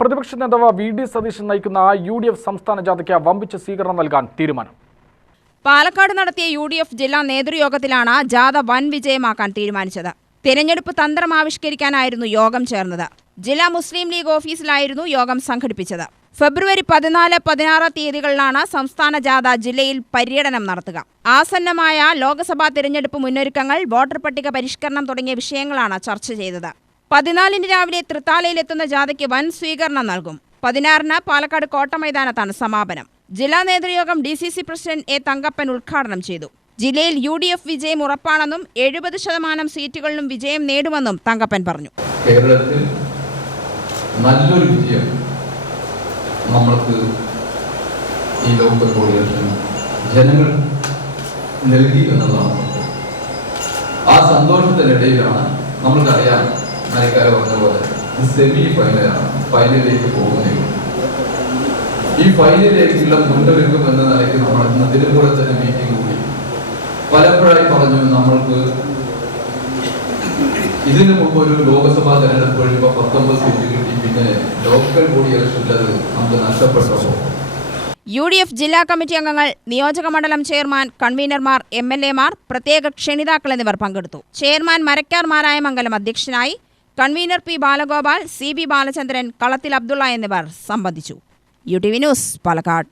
പ്രതിപക്ഷ നേതാവ് V D Satheesan നയിക്കുന്ന യു ഡി എഫ് സംസ്ഥാന ജാഥയ്ക്ക് വമ്പിച്ച സ്വീകരണം നൽകാൻ തീരുമാനം. പാലക്കാട് നടത്തിയ യു ഡി എഫ് ജില്ലാ നേതൃയോഗത്തിലാണ് ജാഥ വൻ വിജയമാക്കാൻ തീരുമാനിച്ചത്. തിരഞ്ഞെടുപ്പ് തന്ത്രം ആവിഷ്കരിക്കാനായിരുന്നു യോഗം ചേർന്നത്. ജില്ലാ മുസ്ലിം ലീഗ് ഓഫീസിലായിരുന്നു യോഗം സംഘടിപ്പിച്ചത്. ഫെബ്രുവരി പതിനാല് പതിനാറ് തീയതികളിലാണ് സംസ്ഥാന ജാഥ ജില്ലയിൽ പര്യടനം നടത്തുക. ആസന്നമായ ലോക്സഭാ തിരഞ്ഞെടുപ്പ് മുന്നൊരുക്കങ്ങൾ വോട്ടർ പട്ടിക പരിഷ്കരണം തുടങ്ങിയ വിഷയങ്ങളാണ് ചർച്ച ചെയ്തത്. പതിനാലിന് രാവിലെ തൃത്താലയിലെത്തുന്ന ജാഥയ്ക്ക് വൻ സ്വീകരണം നൽകും. പതിനാറിന് പാലക്കാട് കോട്ടമൈതാനത്താണ് സമാപനം. ജില്ലാ നേതൃയോഗം D C C president A Thankappan ഉദ്ഘാടനം ചെയ്തു. ജില്ലയിൽ യു ഡി എഫ് വിജയം ഉറപ്പാണെന്നും എഴുപത് ശതമാനം സീറ്റുകളിലും വിജയം നേടുമെന്നും തങ്കപ്പൻ പറഞ്ഞു. കേരളത്തിൽ നല്ലൊരു വിജയം നമ്മൾക്ക് ഈ ജനങ്ങൾ നൽകി എന്നുള്ളതാണ്. സത്യം. ആ സന്തോഷത്തിനിടയിലാണ് നമ്മൾക്കറിയാം നരിക്കാര പറഞ്ഞ പോലെ സെമി ഫൈനലാണ് ഫൈനലിലേക്ക് പോകുന്നേ ഈ ഫൈനലിലേക്കുള്ള മുന്നൊരുക്കം എന്ന നിലയ്ക്ക് നമ്മൾ ഇന്ന് ഇതിനും കൂടെ തന്നെ മീറ്റിംഗ് കൂടി. പലപ്പോഴായി പറഞ്ഞു നമ്മൾക്ക് ഇതിനു മുമ്പ് ഒരു ലോക്സഭാ തെരഞ്ഞെടുപ്പ് കഴിയുമ്പോൾ പത്തൊമ്പത് സീറ്റ് കിട്ടി. പിന്നെ ലോക്കൽ ബോഡി ഇലക്ഷനിൽ നമുക്ക് നഷ്ടപ്പെട്ടപ്പോൾ യു ഡി എഫ് ജില്ലാ കമ്മിറ്റി അംഗങ്ങൾ നിയോജക മണ്ഡലം ചെയർമാൻ കൺവീനർമാർ എം എൽ എമാർ പ്രത്യേക ക്ഷണിതാക്കൾ എന്നിവർ പങ്കെടുത്തു. ചെയർമാൻ മരക്കാർ മാരായമംഗലം അധ്യക്ഷനായി convener P Balagopal C B Balachandran Kalathil Abdulla എന്നിവർ സംബന്ധിച്ചു. U T V news Palakkad.